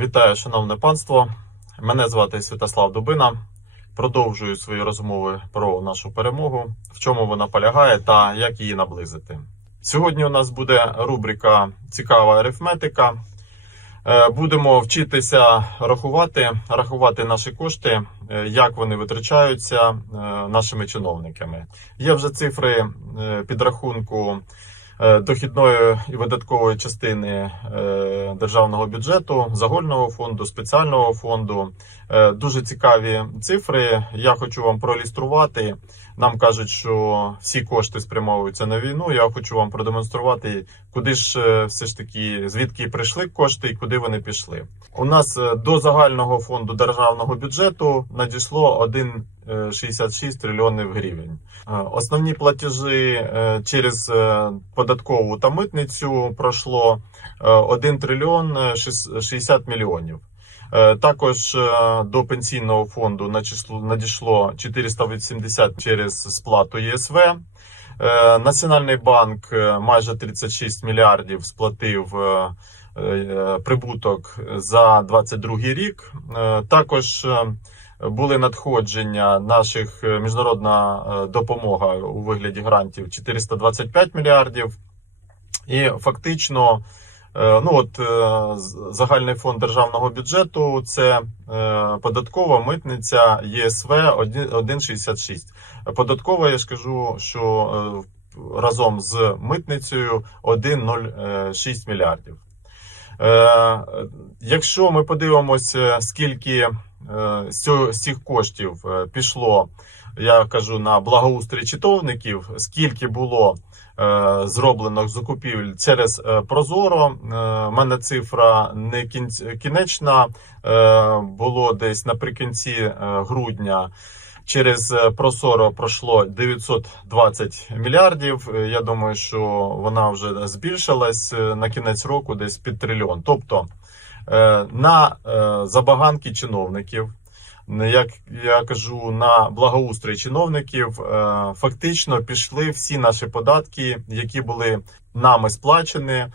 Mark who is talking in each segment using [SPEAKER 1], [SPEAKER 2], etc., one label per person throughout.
[SPEAKER 1] Вітаю, шановне панство. Мене звати Святослав Дубина. Продовжую свої розмови про нашу перемогу, в чому вона полягає та як її наблизити. Сьогодні у нас буде рубрика Цікава арифметика. Е, Будемо вчитися рахувати, рахувати наші кошти, е, як вони витрачаються е, нашими чиновниками. Є вже цифри підрахунку дохідної і видаткової частини е, державного бюджету, загального фонду, спеціального фонду. Е, Дуже цікаві цифри. Я хочу вам проілюструвати. Нам кажуть, що всі кошти спрямовуються на війну. Я хочу вам продемонструвати, куди ж е, все ж таки звідки прийшли кошти і куди вони пішли. У нас е, до загального фонду державного бюджету надійшло 1,66 трильйонів гривень. Е, Основні платежі е, через е, податкову та митницю пройшло е, 1 трильйон е, 60 мільйонів. Е, Також е, до пенсійного фонду надійшло, надійшло 480 через сплату ЄСВ. Е, Національний банк е, майже 36 мільярдів сплатив е, е, прибуток за 22 рік. Е, Також е, були надходження наших е, міжнародна е, допомога у вигляді грантів 425 мільярдів. І фактично, е, ну от загальний фонд державного бюджету це податкова митниця ЄСВ 1,66. Податкова, я ж кажу, що разом з митницею 1,06 мільярдів. Якщо ми подивимося, скільки з цього- цих коштів е, пішло, я кажу на благоустрій читовників, скільки було е, зроблено закупівель через е, Прозоро. Е, в мене цифра не кінць- кінечна, е, було десь наприкінці е, грудня. Через е, Прозоро пройшло 920 мільярдів. Е, Я думаю, що вона вже збільшилась е, на кінець року десь під трильйон. Тобто е, на е, забаганки чиновників, як я кажу, на благоустрій чиновників е, фактично пішли всі наші податки, які були нами сплачені.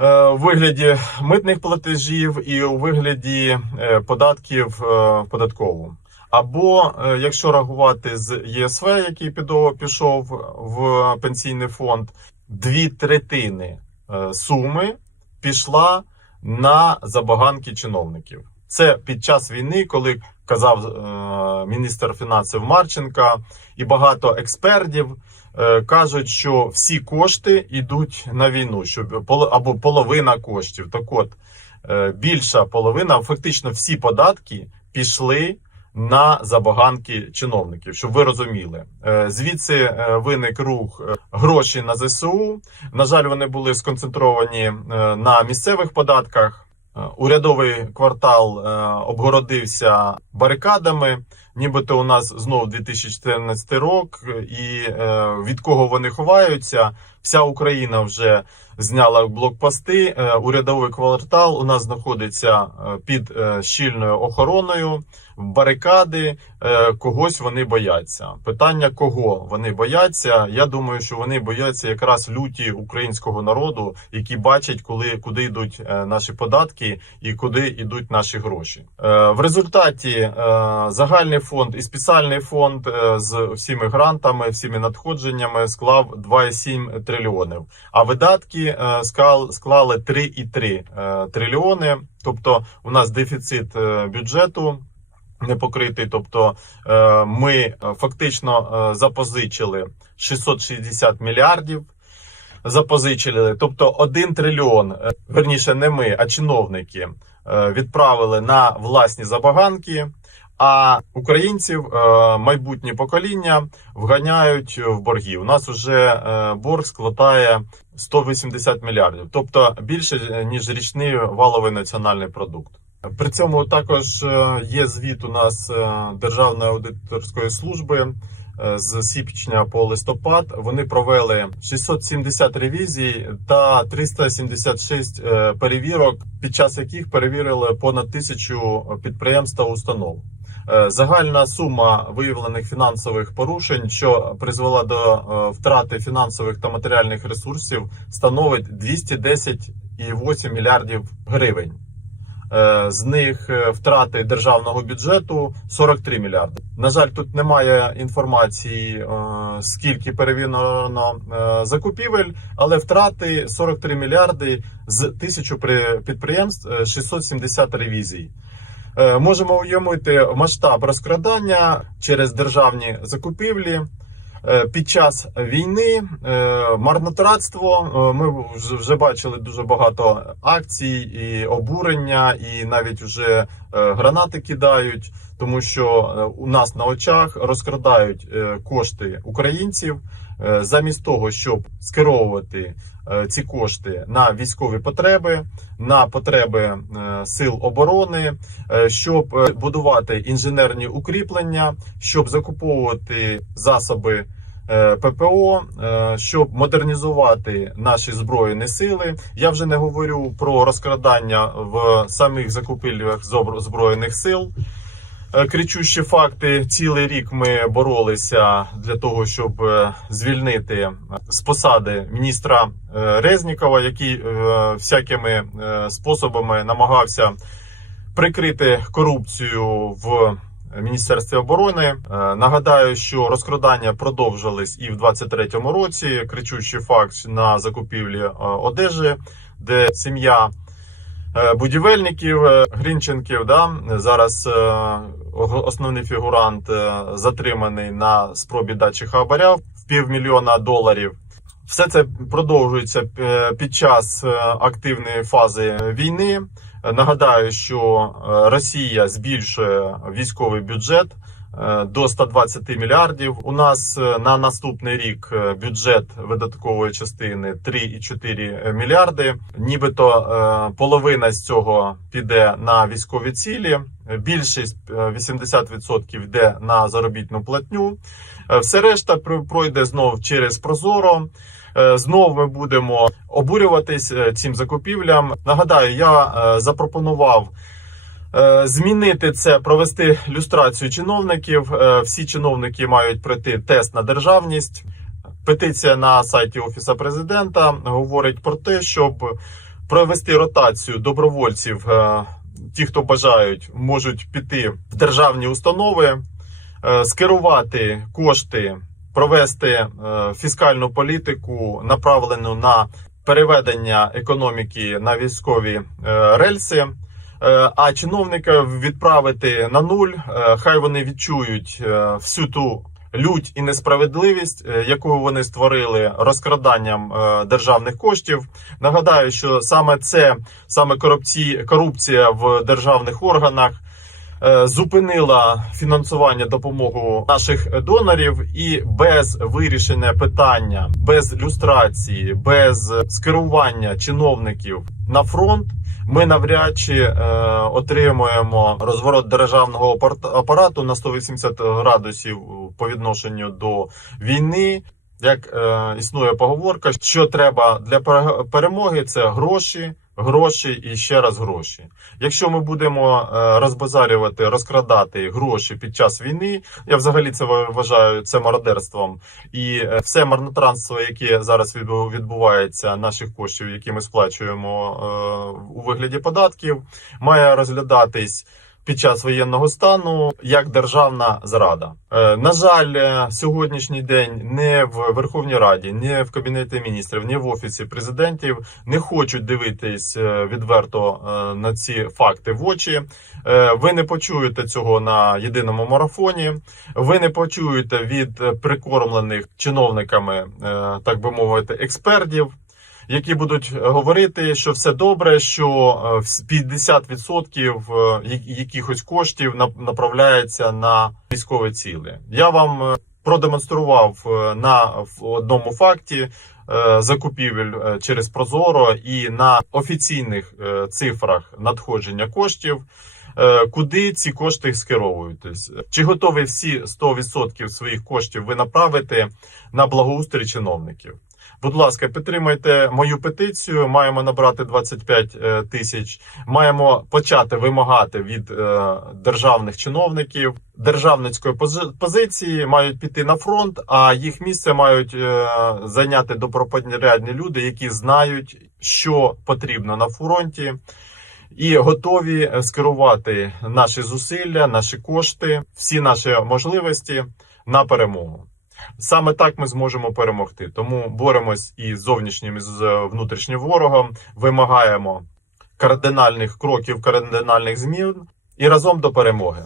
[SPEAKER 1] е, У вигляді митних платежів і у вигляді е, податків е, податкову. Або е, якщо рахувати з ЄСВ, який пішов в пенсійний фонд, дві третини е, суми пішла на забаганки чиновників. Це під час війни, коли казав е, міністр фінансів Марченка і багато експертів е, кажуть, що всі кошти йдуть на війну, що або половина коштів. Так от е, більша половина, фактично всі податки пішли на забаганки чиновників, щоб ви розуміли. Е, Звідси е, виник рух е, гроші на ЗСУ. На жаль, вони були сконцентровані на місцевих податках. Урядовий квартал обгородився барикадами. Нібито у нас знов 2014 рок, і е, від кого вони ховаються? Вся Україна вже зняла блокпости. Е, урядовий квартал у нас знаходиться е, під е, щільною охороною. Барикади е, когось вони бояться. Питання кого вони бояться? Я думаю, що вони бояться якраз люті українського народу, які бачать, коли куди йдуть е, наші податки і куди йдуть наші гроші. Е, в результаті е, загальний фонд і спеціальний фонд е, з всіми грантами, всіми надходженнями склав 2,7 трильйонів. А видатки е, склали 3,3 е, трильйони. Тобто, у нас дефіцит бюджету не покритий. Тобто, ми фактично запозичили 660 мільярдів. Запозичили, тобто 1 трильйон, верніше, не ми, а чиновники відправили на власні забаганки. А українців е, майбутнє покоління вганяють в борги. У нас вже е, борг складає 180 мільярдів, тобто більше е, ніж річний валовий національний продукт. При цьому також є звіт у нас Державної аудиторської служби з січня по листопад. Вони провели 670 ревізій та 376 е, перевірок, під час яких перевірили понад тисячу підприємств та установ. Е, Загальна сума виявлених фінансових порушень, що призвела до е, втрати фінансових та матеріальних ресурсів, становить 210,8 мільярдів гривень. Е, З них втрати державного бюджету 43 мільярди. На жаль, тут немає інформації, скільки перевірено закупівель, але втрати 43 мільярди з тисячу при- підприємств, е, 670 ревізій. Е, Можемо уявити масштаб розкрадання через державні закупівлі. Е, Під час війни е, марнотратство. Ми вже- бачили дуже багато акцій і обурення, і навіть вже гранати кидають, тому що у нас на очах розкрадають кошти українців замість того, щоб скеровувати е, ці кошти на військові потреби, на потреби е, сил оборони, е, щоб е, будувати інженерні укріплення, щоб закуповувати засоби. е, ППО, е, щоб модернізувати наші збройні сили. Я вже не говорю про розкрадання в самих закупівлях збройних сил. Е, Кричущі факти. Цілий рік ми боролися для того, щоб е, звільнити з посади міністра е, Резнікова, який е, всякими е, способами намагався прикрити корупцію в Міністерстві оборони. Е, Нагадаю, що розкрадання продовжились і в 23-му році. Кричущий факт на закупівлі е, одежі, де сім'я е, будівельників е, Грінченків, да, зараз е, основний фігурант е, затриманий на спробі дачі хабаря в півмільйона доларів. Все це продовжується е, під час е, активної фази війни. Нагадаю, що Росія збільшує військовий бюджет до 120 мільярдів. У нас е, на наступний рік е, бюджет видаткової частини 3,4 мільярди. Нібито е, половина з цього піде на військові цілі. Е, Більшість е, 80% йде на заробітну платню. Е, Все решта пр- пройде знов через Прозоро. Е, Знов ми будемо обурюватись е, цим закупівлям. Нагадаю, я е, запропонував е, змінити це, провести люстрацію чиновників. Е, Всі чиновники мають пройти тест на державність. Петиція на сайті Офіса президента говорить про те, щоб провести ротацію добровольців. е, Ті, хто бажають, можуть піти в державні установи, е, скерувати кошти провести е, фіскальну політику, направлену на переведення економіки на військові е, рельси. Е, А чиновника відправити на нуль. Е, Хай вони відчують е, всю ту лють і несправедливість, яку вони створили розкраданням державних коштів. Нагадаю, що саме це саме корупція, корупція в державних органах зупинила фінансування допомогу наших донорів, і без вирішення питання, без люстрації, без скерування чиновників на фронт. Ми навряд чи е, отримуємо розворот державного апарат- апарату на 180 градусів по відношенню до війни. Як е, існує поговорка, що треба для пере- перемоги, це гроші, гроші і ще раз гроші. Якщо ми будемо е, розбазарювати, розкрадати гроші під час війни, я взагалі це вважаю це мародерством. І е, все марнотранство, яке зараз відбувається, наших коштів, які ми сплачуємо е, у вигляді податків, має розглядатись. Під час воєнного стану як державна зрада. Е, на жаль, е, сьогоднішній день не в Верховній Раді, не в Кабінеті міністрів, не в офісі президентів не хочуть дивитись е, відверто на ці факти в очі. Ви не почуєте цього на єдиному марафоні. Ви не почуєте від прикормлених чиновниками, так би мовити, експертів. Які будуть говорити, що все добре, що е, вс- 50% е, якихось коштів нап- направляється на військові цілі. Я вам е, продемонстрував е, на одному факті е, закупівель е, через Прозоро і на офіційних е, цифрах надходження коштів. е, Куди ці кошти скеровуєтесь? Чи готові всі 100% своїх коштів ви направити на благоустрій чиновників? Будь ласка, підтримайте мою петицію. Маємо набрати 25 е, тисяч. Маємо почати вимагати від е, державних чиновників державницької пози- позиції, мають піти на фронт, а їх місце мають е, зайняти добропорядні люди, які знають, що потрібно на фронті. і готові скерувати наші зусилля, наші кошти, всі наші можливості на перемогу. Саме так ми зможемо перемогти. Тому боремось і з зовнішнім, і з е, внутрішнім ворогом, вимагаємо кардинальних кроків, кардинальних змін і разом до перемоги.